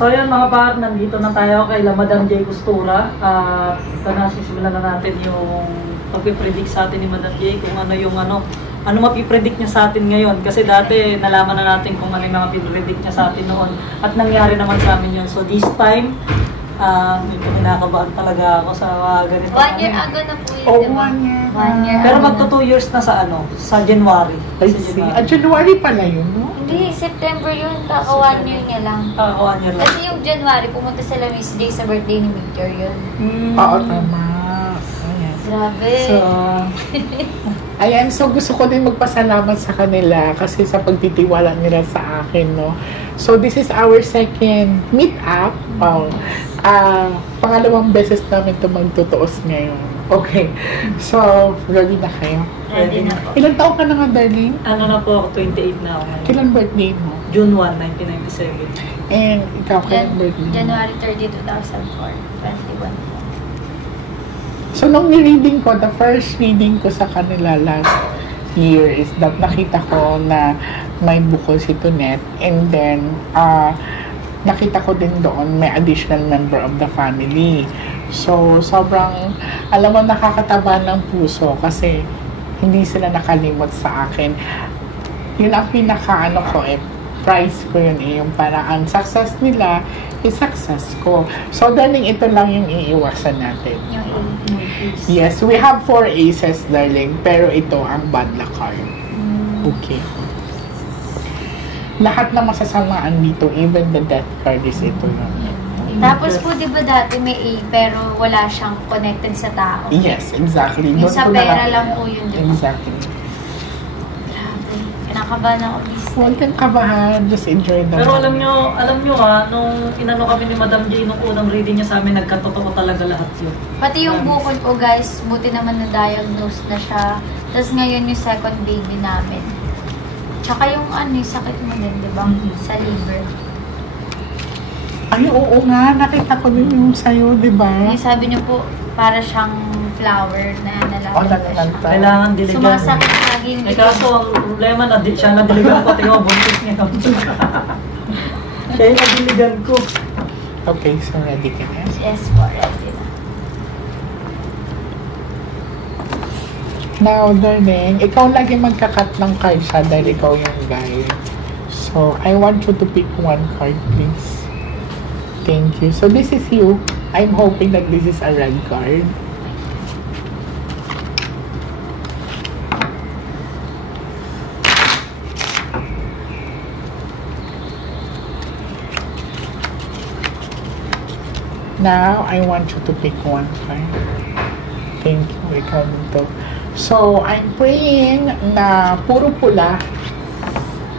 So ayun mga par, nandito na tayo kay Madam J. Costura. Ito na, sisimulan na natin yung pag-predict sa atin ni Madam J kung ano yung ano mapipredict niya sa atin ngayon. Kasi dati nalaman na natin kung ano yung mga pipredict niya sa atin noon. At nangyari naman sa amin yun. So this time, ito kinakabahan talaga ako sa ganito. 1 year ago na po yun. Oh, diba? 1 year. 1 year Pero ago magto 2 years na sa sa January. I see. January pala yun, no? Hindi, September yun. Kaka 1 year niya lang. 1 year lang. Kasi yung January, pumunta sila Miss Day sa birthday ni Victor yun. Oo, tama. Ayan. Grabe. So, ayan, so gusto ko din magpasalamat sa kanila kasi sa pagtitiwala nila sa akin, no? So, this is our second meet-up. Pangalawang beses namin ito magtutuos ngayon. Okay. So, ready na kayo? Ready na po. Ilan taon ka na nga, darling? Ano na po ako, 28 na ako ngayon. Kailan birthday mo? June 1, 1997. And ikaw, kailan birthday mo? January 30, 2004. 21 po. So, nung ni-reading ko, the first reading ko sa kanila last year is that nakita ko na may bukol si Tonet, and then nakita ko din doon may additional member of the family. So, sobrang, alam mo, nakakataba ng puso kasi hindi sila nakalimot sa akin. Yun ang pinaka-ano ko price ko yun yung parang ang success nila is success ko. So, darling, ito lang yung iiwasan natin. Yung Yes, we have 4 aces, darling, pero ito ang bad luck card. Okay. Lahat na masasamaan dito, even the death card is ito lang. Tapos po, di ba dati may A, pero wala siyang connected sa tao? Yes, exactly. Yung Doon sa ko pera lang po yun, di ba? Exactly. Grabe. Kinakabahan ako, Miss. Huwag kang kabahan, just enjoy the Pero alam nyo nung inano kami ni Madam J nung unang reading niya sa amin, nagkatotoo talaga lahat yun. Pati yung bukol ko, guys, buti naman na-diagnose na siya. Tapos ngayon yung second baby namin. Tsaka yung yung sakit mo din, di ba? Sa liver. Ay, oo nga, nakita ko din yung sa'yo, di ba? Yung sabi niyo po, para siyang flower na nalalagay siya. Kailangan diligan. Sumasakit lagi yung Eh kaso, ang problema, siya nadiligan ko. Tingnan mo, buntis niya. Siya yung nadiligan ko. Okay, so ready ka na? Yes po, ready na. Now, darling, ikaw lagi magkakat ng card siya dahil ikaw yung guy. So, I want you to pick one card, please. Thank you. So, this is you. I'm hoping that this is a red card. Now, I want you to pick one card. Thank you. Ikaw nito. So, I'm praying na puro pula.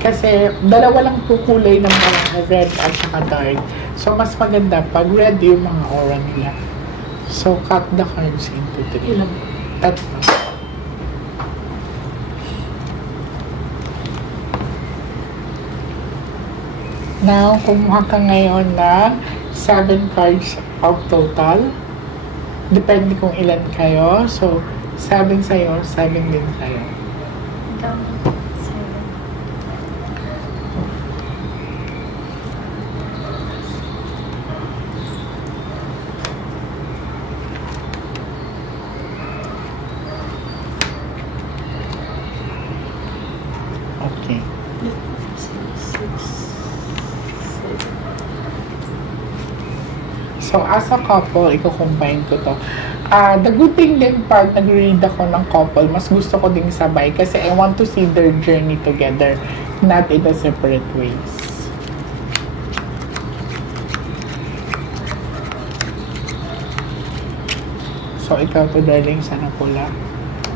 Kasi dalawa lang po kulay ng mga red at saka dark. So, mas maganda pag red yung mga aura nila. So, cut the cards into 3. Tatlo. Now, kumuha ka ngayon ng 7 cards of total. Depende kung ilan kayo. So, 7 sa'yo, 7 din sa'yo. Ikaw, 7. Okay. So, as a couple, i-combine ko to. The good thing din pag nag-read ako ng couple, mas gusto ko ding sabay kasi I want to see their journey together, not in a separate ways. So, ikaw to, darling, sana pula.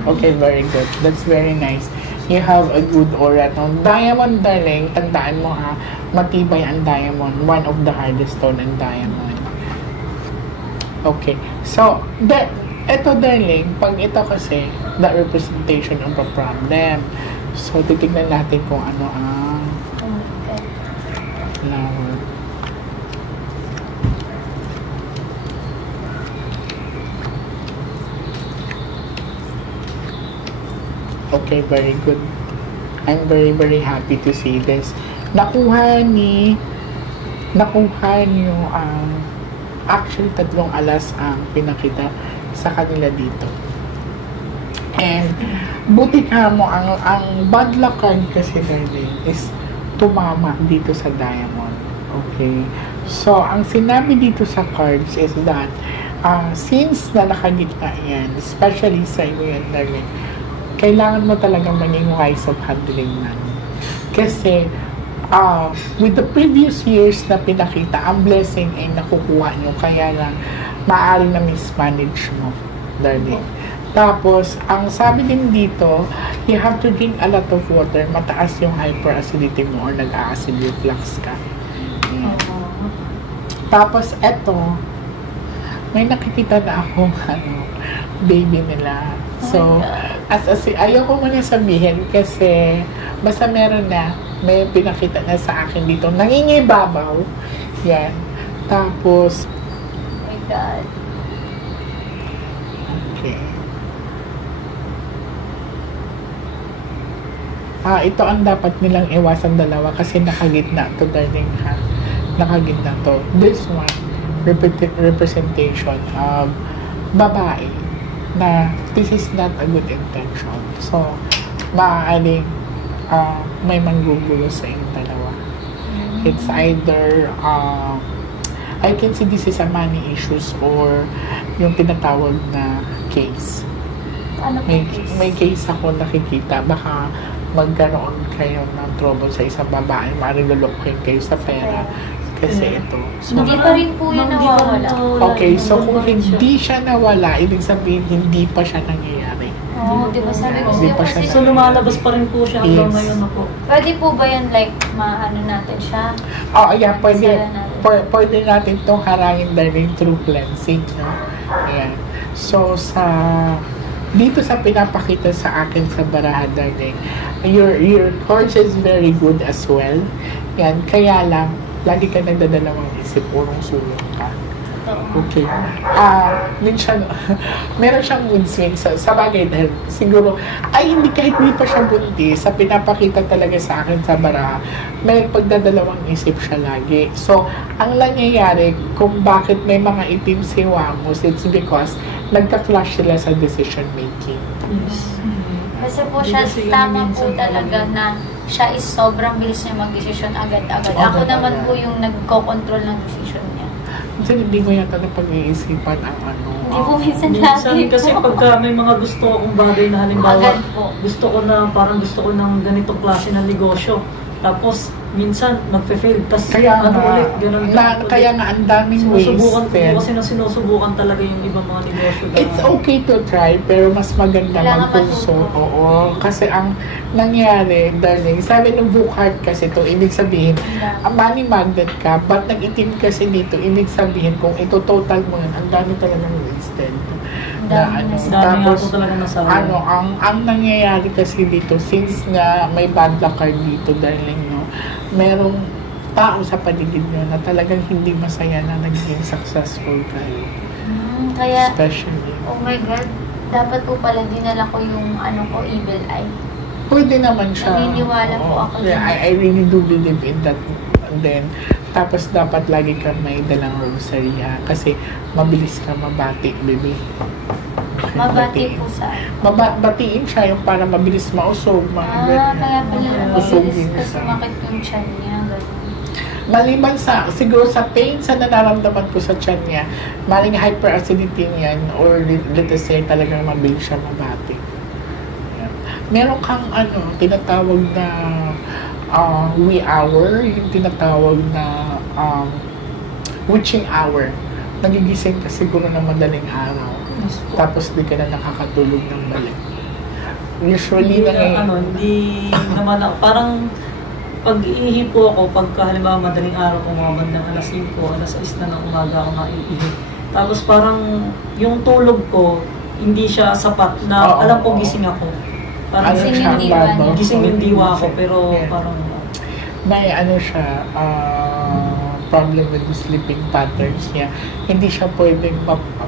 Okay, very good. That's very nice. You have a good aura. No? Diamond, darling, tandaan mo ha, matibay ang diamond. One of the hardest stone ang diamond. Okay. So, ito, darling, pag ito kasi, the representation of a problem. So, titignan natin kung ano ang flower. Okay, very good. I'm very, very happy to see this. Nakuha ni nakuha niyo ang actually 3 alas ang pinakita sa kanila dito. And buti ka mo, ang bad luck card kasi darling is tumama dito sa diamond. Okay? So, ang sinabi dito sa cards is that since na nakagitna yan, especially sa inyo yan darling, kailangan mo talagang maging wise of handling money. Kasi with the previous years na pinakita, ang blessing ay nakukuha nyo, kaya lang maaari na mismanage mo, darling. Tapos, ang sabi din dito, you have to drink a lot of water, mataas yung hyperacidity mo or nag-acid reflux ka. Tapos, eto, may nakikita na akong baby nila. So, ayaw ko muna sabihin kasi basta meron na, may pinakita na sa akin dito. Nangingibabaw. Yan. Tapos, Oh my God. okay. Ito ang dapat nilang iwasan dalawa kasi nakagitna to, darling, ha? Nakagitna to. This one, representation of babae na this is not a good intention. So, maaaring may manggugulo sa inyong dalawa. It's either I can see this is a money issues or yung tinatawag na case. Ano May case ako nakikita. Baka magkaroon kayo ng trouble sa isang babae, marilolokin kayo sa pera. Kasi ito. So, Hindi pa rin po yun nawawala. okay, so kung hindi siya nawala, ibig sabihin hindi pa siya nangyayari. Oo, di ba sabi ko Hindi sa'yo pa kasi, siya So lumalabas pa rin po siya hanggang Yes. ngayon ako. pwede po ba yan like, maano natin siya? Yeah, pwede, Sala natin. pwede natin itong harangin dahil through cleansing, no? Ayan. So, dito sa pinapakita sa akin sa barahan, darling, your course is very good as well. Yan, kaya lang, lagi ka nagdadalawang isip, urong sulong ka. Okay. Minsan, meron siyang mood swings sa bagay dahil siguro, hindi kahit di pa siya buntis, sa pinapakita talaga sa akin sa baraha, may pagdadalawang isip siya lagi. So, ang nangyayari, kung bakit may mga itim si Wamos, it's because nagka-clash sila sa decision making. Yes. Kasi po Hindi siya, kasi yun tama po minsan talaga na siya is sobrang bilis niya mag-desisyon agad-agad. Ako naman po yung nagko-control ng decision niya. Minsan hindi ko yata na pag-iisipan ang Hindi po minsan Minsan lagi kasi po. pagka may mga gusto akong bagay na halimbawa, Agad po. gusto ko ng ganitong klase ng negosyo. Tapos, minsan, magfe-fail. Tapos, Kaya nga, ulit, ganun. kaya nga ang daming ways. Sinusubukan ko po kasi sinusubukan talaga yung ibang mga negosyo. It's okay to try, pero mas maganda Kailangan mag-consult. matuto. Oo. Kasi ang nangyari, darling, sabi ng book heart kasi to, ibig sabihin, ang money magnet ka, but nag-itim kasi dito, ibig sabihin, kung ito total mo yan, ang dami talagang wasted. Ang dami na Dami nga po talaga nasawa. ang nangyayari kasi dito, since nga may bad luck card dito, darling, no, merong tao sa paligid nyo na talagang hindi masaya na naging successful kayo. Kaya, Especially. oh my God, dapat po pala dinala ko yung evil eye. Pwede naman siya. Naniniwala po Oo. ako Yeah, dun. I really do believe in that. And then, tapos dapat lagi ka may dalang rosary, ha? Kasi mabilis ka mabati, baby. Okay, Mabati batiin. po sa Batiin siya yung para mabilis mausog. kaya pala Usogin mabilis kasi siya. sumakit yung tiyan niya. Ganun. Maliban sa, siguro sa pain sa nararamdaman ko sa tiyan niya, maling hyperacidity niyan, or let us say, talagang mabilis siya mabati. Yan. Meron kang tinatawag na wee hour, yung tinatawag na witching hour. Nagigising ka siguro ng madaling araw. Yes po. Tapos di ka na nakakatulog ng balik. Usually, Hindi naman ako. Parang pag-iihi po ako, pagka halimbawa madaling araw, umabad ng alas 5, alas 6 na ng umaga ako maiihi. Tapos parang yung tulog ko, hindi siya sapat na alam ko gising ako. Parang Gising siya, yung diwa bad, niya. no? gising yung diwa ako, pero Yeah. parang May siya, problem with the sleeping patterns niya. Hindi siya pwedeng,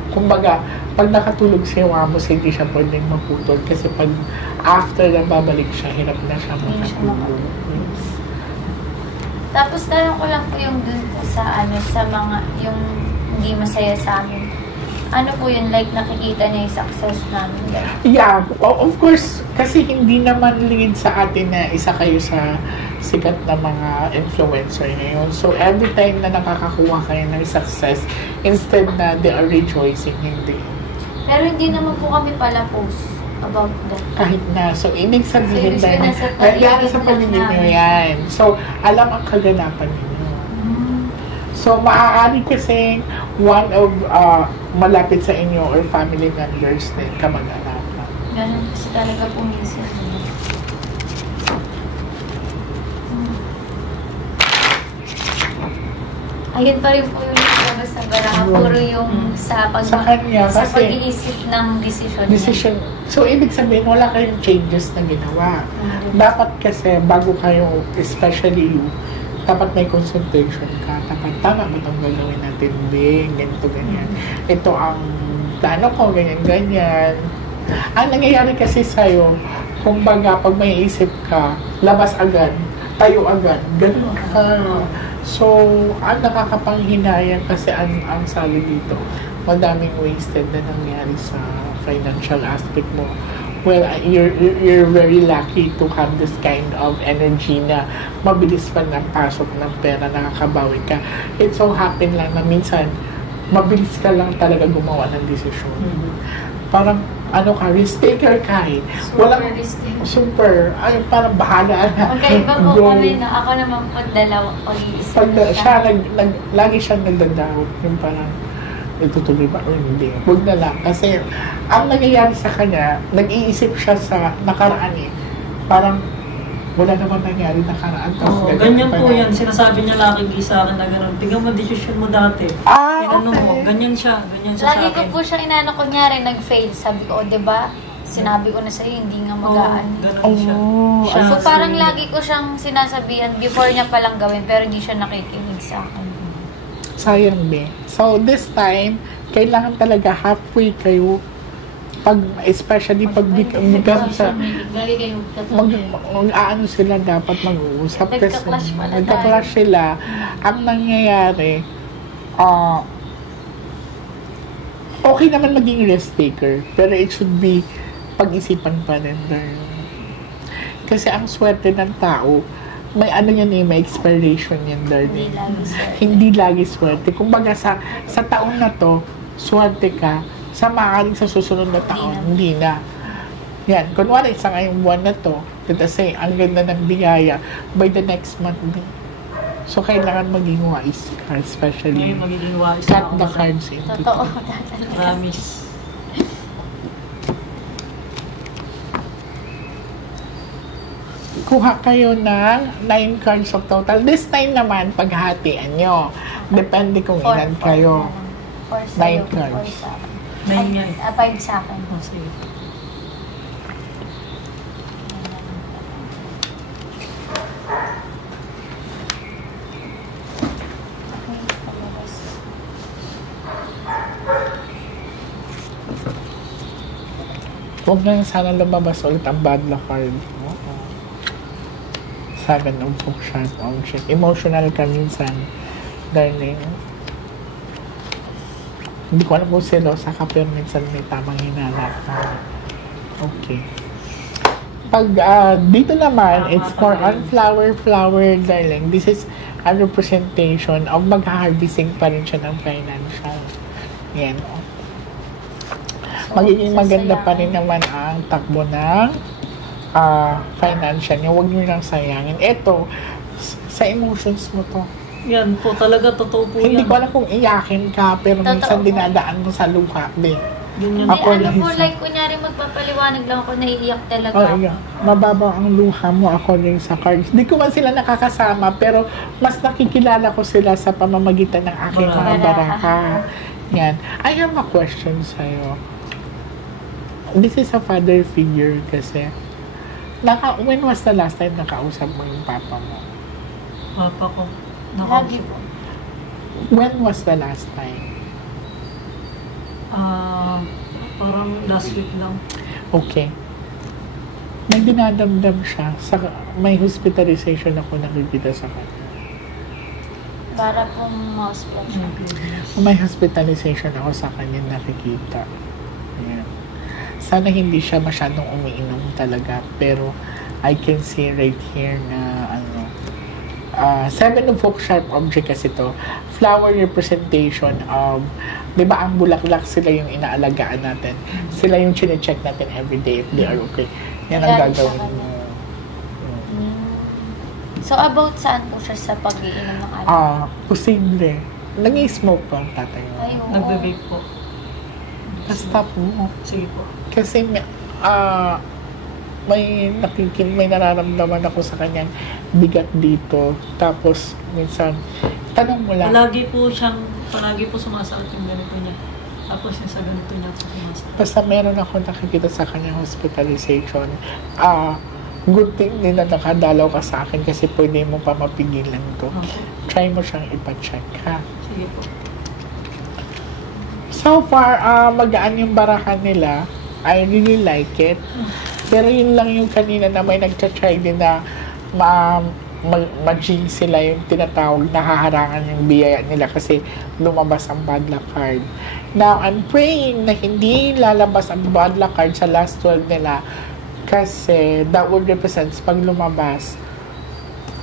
kumbaga, pag nakatulog si Wamos, hindi siya pwedeng maputol. Kasi pag after na babalik siya, hirap na siya Hindi siya makatulog. Yes. Tapos tanong ko lang po yung dun po sa sa mga, yung hindi masaya sa amin. Ano po yun, like nakikita niya yung success namin? Yeah, of course, kasi hindi naman lead sa atin na isa kayo sa sikat na mga influencer ngayon. So, every time na nakakakuha kayo ng success, instead na they are rejoicing, hindi. Pero hindi naman po kami pala post about that. Kahit na. So, ibig sabihin So, na, nasa paligid sa lang paligid nyo namin. yan. So, alam ang kaganapan ninyo. So, maaari kasi one of malapit sa inyo or family members din kamag-anak. Ganun kasi talaga po minsan. Ayun pa rin po yung labas sa baraha. Puro yung sa kanya, sa kasi pag-iisip ng desisyon niya. decision. So, ibig sabihin, wala kayong changes na ginawa. Dapat kasi, bago kayo, especially you, dapat may consultation ka. Dapat, tama ba itong gagawin natin, Bing? Ganito, ganyan. Ito ang plano ko, ganyan, ganyan. Ang nangyayari kasi sa'yo, kung baga, pag may isip ka, labas agad, tayo agad, ganun ka. So, ang nakakapanghinayang kasi ang sabi dito, madaming wasted na nangyari sa financial aspect mo. Well, you're very lucky to have this kind of energy na mabilis pa ng pasok ng pera, nakakabawi ka. It so happen lang na minsan, mabilis ka lang talaga gumawa ng desisyon. Parang, risk taker ka eh. Super risk taker. Super, parang bahala na. Magkaiba po Go. kami na ako naman po dalawa pag-iisip Siya, lagi siyang nagdadoubt. Yung parang, itutuloy ba o hindi? Huwag na lang. Kasi, ang nangyayari sa kanya, nag-iisip siya sa nakaraan eh. Parang, wala naman nangyari nakaraan. Oo, ganyan po yan. Sinasabi niya lagi sa akin na gano'n. Tingnan mo decision mo dati. Inano Okay. mo. Ganyan siya sa Lagi ko akin. po siyang inano, kunyari nag-fail. Sabi ko, diba? Sinabi ko na sa'yo, hindi nga Oo, magaan. ganun siya. Siya So si- parang lagi ko siyang sinasabihan before niya palang gawin, pero hindi siya nakikinig sa akin. Sayang be. So, this time, kailangan talaga halfway kayo especially pag become sa Lagi kayo mag-aano sila dapat mag-uusap kasi Nagka-clash pala nagka-clash sila. Ang nangyayari, okay naman maging risk taker, pero it should be pag-isipan pa rin. Kasi ang swerte ng tao, may may expiration yan, darling. Hindi lagi swerte. Kumbaga sa taon na to, swerte ka, sa maaaring sa susunod na taon, hindi na. Yan, kunwari sa ngayong buwan na to, let us say, ang ganda ng biyaya, by the next month din. So, kailangan maging wise ka, especially Ngayon magiging wise cut ako. the cards into Totoo. Promise. Kuha kayo ng 9 cards of total. This time naman, paghatian nyo. Depende kung ilan kayo. 9 cards. 9 nga eh. 5 sa akin. Oh, sige. Huwag na sana lumabas ulit ang bad luck card. Seven of bookshelf. Emotional ka minsan, darling. Hindi ko alam kung selosa ka, pero minsan may tamang hinanap ka. Okay. Pag dito naman, it's more on flower, darling. This is a representation of mag-harvesting pa rin siya ng financial. Yan. Magiging maganda pa rin naman ang takbo ng financial niya. Huwag nyo lang sayangin. Ito, sa emotions mo to. Yan po, talaga totoo po Hindi yan. ko alam kung iyakin ka, pero Totoo minsan po. dinadaan mo sa luha. Di. Yun yun. Hindi, Ako ano po, minsan. like, kunyari magpapaliwanag lang ako, naiiyak talaga Oh, ako. yeah. Mababaw ang luha mo according sa cards. Di ko man sila nakakasama, pero mas nakikilala ko sila sa pamamagitan ng aking mga baraka. Yan. I have a question sa'yo. This is a father figure kasi. When was the last time nakausap mo yung papa mo? Papa ko. Lagi po. When was the last time? Parang last week lang. Okay. May dinadamdam siya. May hospitalization ako nakikita sa kanya. Para pong ma-hospital siya. May hospitalization ako sa kanya nakikita. Ayan. Sana hindi siya masyadong umiinom talaga. Pero I can see right here na Seven of Focus Sharp Object kasi to. Flower representation of, di ba ang bulaklak sila yung inaalagaan natin. Sila yung chine-check natin everyday if they are okay. Yan ang Kailan siya gagawin kanya? mo. So, about saan po siya sa pag-iinom ng alak? Posible. Nag-i-smoke po ang tatay mo. Ay, oo. Nagbe-vape po. Basta po. Sige po. Kasi may nararamdaman ako sa kanyang bigat dito. Tapos, minsan, tanong mo lang. Palagi po sumasakit yung ganito niya. Tapos yung sa ganito niya po sumasakit. Basta meron ako nakikita sa kanyang hospitalization. Good thing din na nakadalaw ka sa akin kasi pwede mo pa mapigilan to. Okay. Try mo siyang ipacheck, ha? Sige po. So far, magaan yung barahan nila. I really like it. Pero yun lang yung kanina na may nagcha-try din na ma-jinx sila yung tinatawag na haharangan yung biyaya nila kasi lumabas ang bad luck card. Now, I'm praying na hindi lalabas ang bad luck card sa last 12 nila kasi that would represent pag lumabas,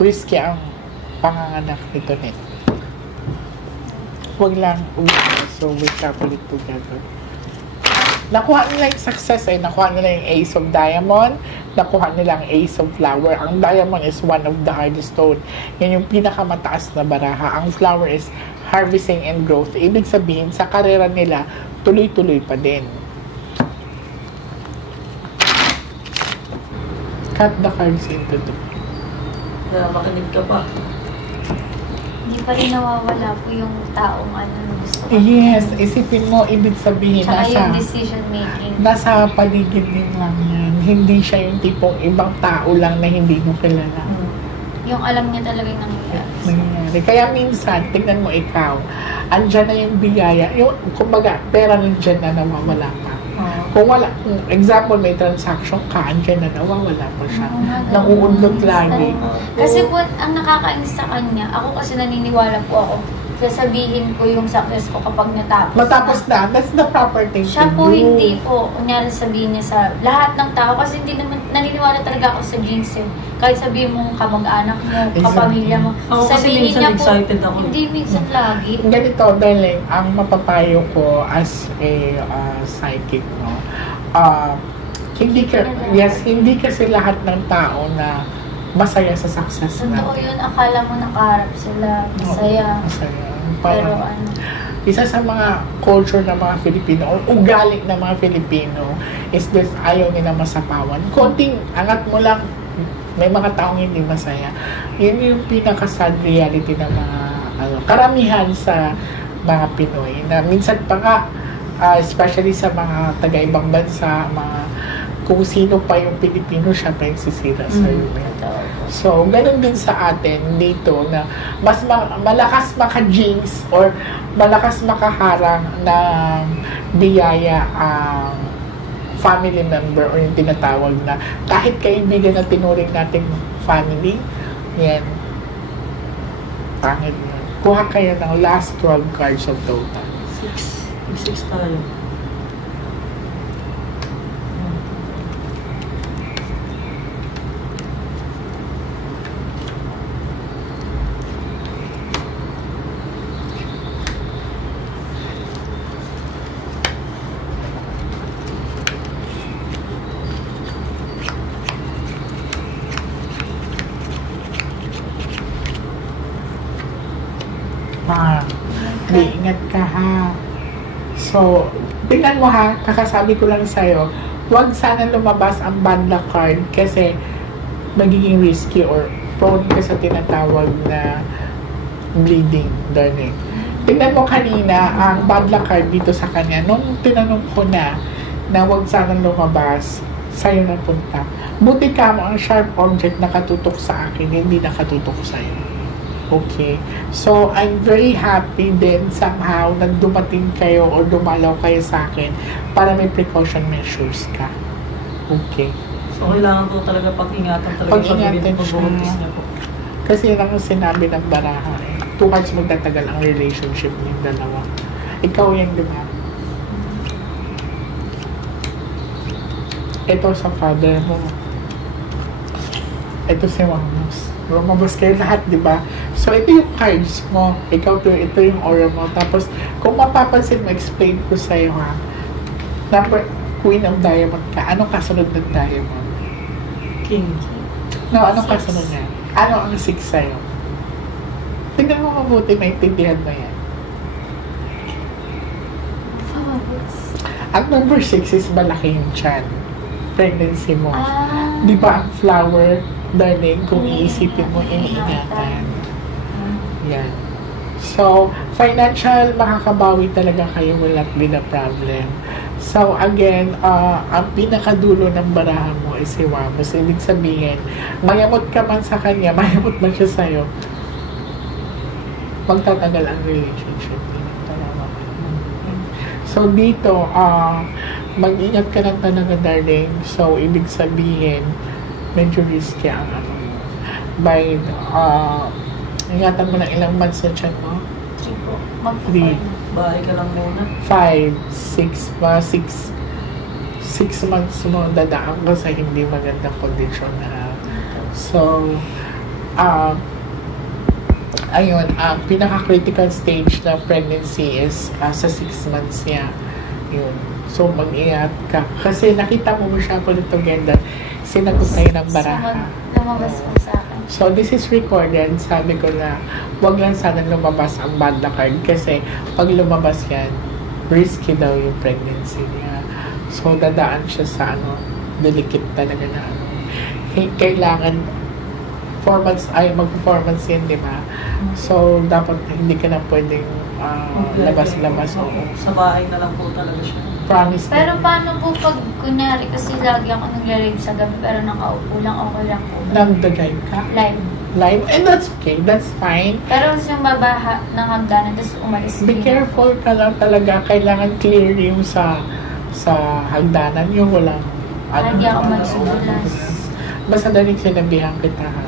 risky ang panganganak nito nito. Huwag lang. So, we couple it together. Nakuha nila yung success nakuha nila yung Ace of Diamond, nakuha nila ang Ace of Flower. Ang Diamond is one of the hardest stone. Yan yung pinakamataas na baraha. Ang Flower is harvesting and growth. Ibig sabihin, sa karera nila, tuloy-tuloy pa din. Cut the cards into two. Kaya makinig ka pa. Hindi pa rin nawawala po yung taong gusto ko. Yes, isipin mo, ibig sabihin, Tsaka yung decision making. nasa paligid din lang yan. Hindi siya yung tipong ibang tao lang na hindi mo kilala. Yung alam niya talaga yung nangyayari. Kaya minsan, tingnan mo ikaw, andyan na yung biyaya. Yung, kumbaga, pera nandyan na nawawala pa. Kung wala, example, may transaction ka, andyan na nawawala pa siya. Nauunlot lagi. Kasi po, ang nakakainis sa kanya, ako kasi naniniwala po ako, sasabihin ko yung success ko kapag natapos. Matapos na, that's the proper thing Siya to po do. hindi po, kunyari sabihin niya sa lahat ng tao, kasi hindi naman, naniniwala talaga ako sa jinx yun. Kahit sabihin mo kamag-anak mo, kapamilya mo, Ako kasi sabihin minsan niya po, excited ako. hindi minsan lagi. Ganito, darling, ang mapapayo ko as a psychic, no? Hindi kasi lahat ng tao na masaya sa success na. Totoo yun, akala mo nakaharap sila, masaya. Masaya. Pero Isa sa mga culture ng mga Filipino o ugali ng mga Filipino is this, ayaw nila masapawan. Konting angat mo lang, may mga taong hindi masaya. Yun yung pinaka-sad reality ng mga karamihan sa mga Pinoy na minsan pa nga especially sa mga taga-ibang bansa, kung sino pa yung Pilipino, siya pa yung sisira sa'yo. So, ganun din sa atin dito na mas malakas maka-jinx or malakas makaharang ng biyaya ang family member o yung tinatawag na kahit kaibigan na tinuring nating family, yan, pangit yun. Kuha kayo ng last 12 cards of total. 6 tayo. Ingat ka ha. So, tingnan mo ha, kakasabi ko lang sa'yo, huwag sana lumabas ang bad luck card kasi magiging risky or prone ka sa tinatawag na bleeding, darling. Tingnan mo kanina, ang bad luck card dito sa kanya, nung tinanong ko na huwag sana lumabas, sa'yo na punta. Buti ka mo ang sharp object nakatutok sa akin, hindi nakatutok sa'yo. Okay. So, I'm very happy din somehow na dumating kayo or dumalaw kayo sa akin para may precaution measures ka. Okay. So, kailangan po talaga pag-ingatan talaga Pag-ingatan pag-buntis siya. niya po. Kasi yun ang sinabi ng baraha eh. too much magtatagal ang relationship ng dalawa. Ikaw yan, di ba? Ito sa father mo. Ito si Mamos. Lumabas kayo lahat, di ba? So, ito yung cards mo. Ikaw, ito yung aura mo. Tapos, kung mapapansin mo, explain ko sa'yo, ha? Number, Queen of Diamond ka. Anong kasunod ng Diamond? King. No, anong kasunod niya? Ano ang 6 sa'yo? Tingnan mo mabuti, maintindihan mo yan. Ang number 6 is malaki yung chan. Pregnancy mo. Di ba ang flower, darling, kung iisipin mo, iniingatan. Yan. So, financial, makakabawi talaga kayo, wala din na problem. So, again, ang pinakadulo ng baraha mo is si Wamos. Ibig sabihin, mayamot ka man sa kanya, mayamot man siya sa'yo, magtatagal ang relationship. So, dito, mag-ingat ka lang talaga, darling. So, ibig sabihin, medyo risky ang ano. By, ingatan mo ng ilang months na dyan mo? 3 po. 3, Bahay ka lang muna. 5, 6 months mo dadaan ka sa hindi magandang kondisyon na. So, ayun, ang pinaka-critical stage na pregnancy is sa 6 months niya. Yun. So, mag-ingat ka. Kasi nakita mo siya po nito together. Sinagot tayo ng baraha. Lumabas po sa akin. So, this is recorded. Sabi ko na, wag lang sana lumabas ang bad na card. Kasi, pag lumabas yan, risky daw yung pregnancy niya. So, dadaan siya sa delicate talaga na kailangan 4 months, mag-performance yan, di ba? So, dapat hindi ka na pwedeng labas-labas. Sa bahay na lang po talaga siya. Promise. Pero paano po pag, kunyari, kasi lagi ako nagla-live sa gabi, pero nakaupo lang, okay lang po. Nag-drive ka? Live. Live? And that's okay. That's fine. Pero yung mabaha ng hagdanan, tapos umalis Be din careful ka lang talaga. Kailangan clear yung sa hagdanan. Yung walang Hindi ako magsudulas. Basta daling sinabihan kita, ha?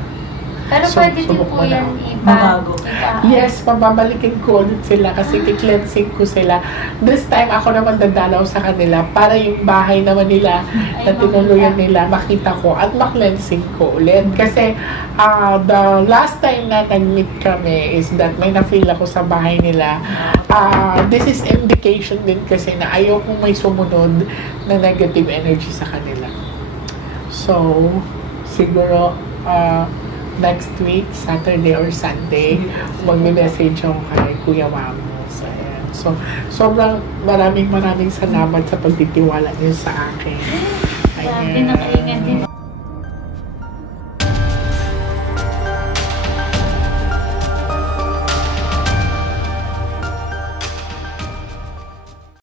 Pero So, pwede din subok po mo na. yan Mabago. Yes, pababalikin ko ulit sila kasi i-cleansing ko sila. This time, ako naman dadalaw sa kanila para yung bahay naman nila na tinuluyan nila, makita ko at ma-cleansing ko ulit. Kasi the last time na nag-meet kami is that may na-feel ako sa bahay nila. This is indication din kasi na ayokong may sumunod na negative energy sa kanila. So, siguro, next week, Saturday or Sunday, mag-message ako kay Kuya Wamos. Ayan. So, sobrang maraming salamat sa pagtitiwala niyo sa akin. Grabe, nakaingat din